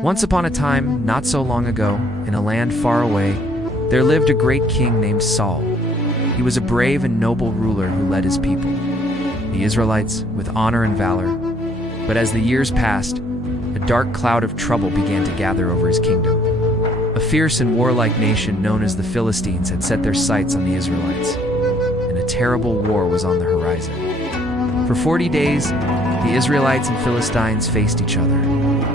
Once upon a time, not so long ago, in a land far away, there lived a great king named Saul. He was a brave and noble ruler who led his people, the Israelites, with honor and valor. But as the years passed, a dark cloud of trouble began to gather over his kingdom. A fierce and warlike nation known as the Philistines had set their sights on the Israelites, and a terrible war was on the horizon. For 40 days, the Israelites and Philistines faced each other,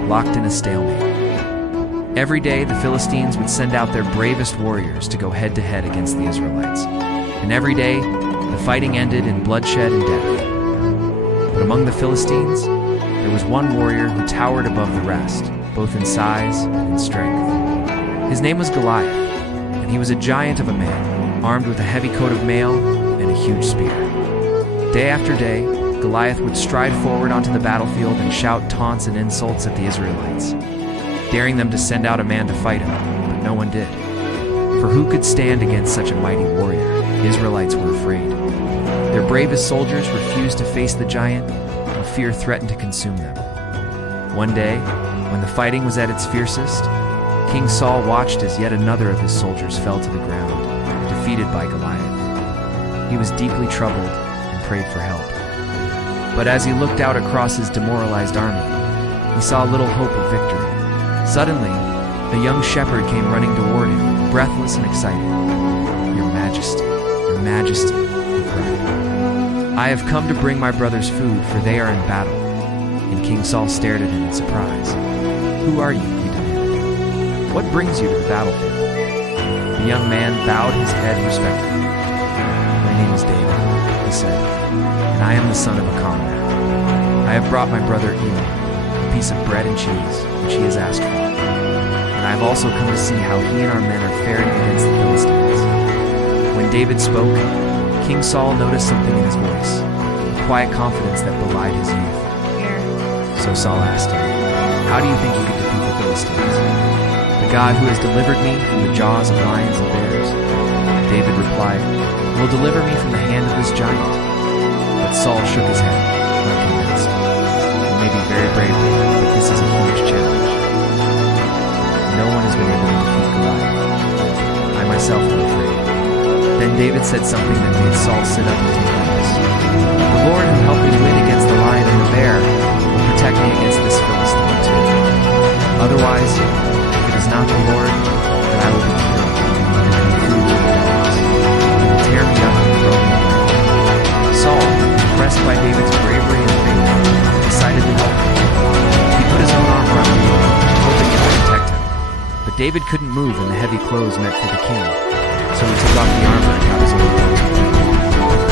locked in a stalemate. Every day, the Philistines would send out their bravest warriors to go head-to-head against the Israelites. And every day, the fighting ended in bloodshed and death. But among the Philistines, there was one warrior who towered above the rest, both in size and in strength. His name was Goliath, and he was a giant of a man, armed with a heavy coat of mail and a huge spear. Day after day, Goliath would stride forward onto the battlefield and shout taunts and insults at the Israelites, daring them to send out a man to fight him, but no one did. For who could stand against such a mighty warrior? The Israelites were afraid. Their bravest soldiers refused to face the giant, and fear threatened to consume them. One day, when the fighting was at its fiercest, King Saul watched as yet another of his soldiers fell to the ground, defeated by Goliath. He was deeply troubled and prayed for help. But as he looked out across his demoralized army, he saw little hope of victory. Suddenly, a young shepherd came running toward him, breathless and excited. "Your Majesty," he cried. "I have come to bring my brothers food, for they are in battle." And King Saul stared at him in surprise. "Who are you?" he demanded. "What brings you to the battlefield?" The young man bowed his head respectfully. "My name is David," he said, "and I am the son of a comrade. I have brought my brother Eli a piece of bread and cheese, which he has asked for. And I have also come to see how he and our men are faring against the Philistines." When David spoke, King Saul noticed something in his voice, a quiet confidence that belied his youth. So Saul asked him, "How do you think you could defeat the Philistines?" "The God who has delivered me from the jaws of lions and bears." David replied, "Will deliver me from the hand of this giant." But Saul shook his head, unconvinced. "You may be very brave, David, but this is a huge challenge. No one has been able to defeat Goliath. I myself am afraid." Then David said something that made Saul sit up and take notice. "The Lord who helped me win against the lion and the bear will protect me against this Philistine too. Otherwise, if it is not the Lord, then I will be killed and be food to the dogs. He will tear me up and throw me away." Saul, impressed by David's bravery and faith, decided to help him. He put his own armor on David, hoping it would protect him. But David couldn't move in the heavy clothes meant for the king, so he took off the armor and got his own clothes.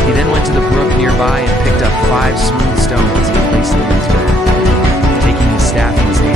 He then went to the brook nearby and picked up 5 smooth stones and placed them in his bag. Taking his staff in his hand,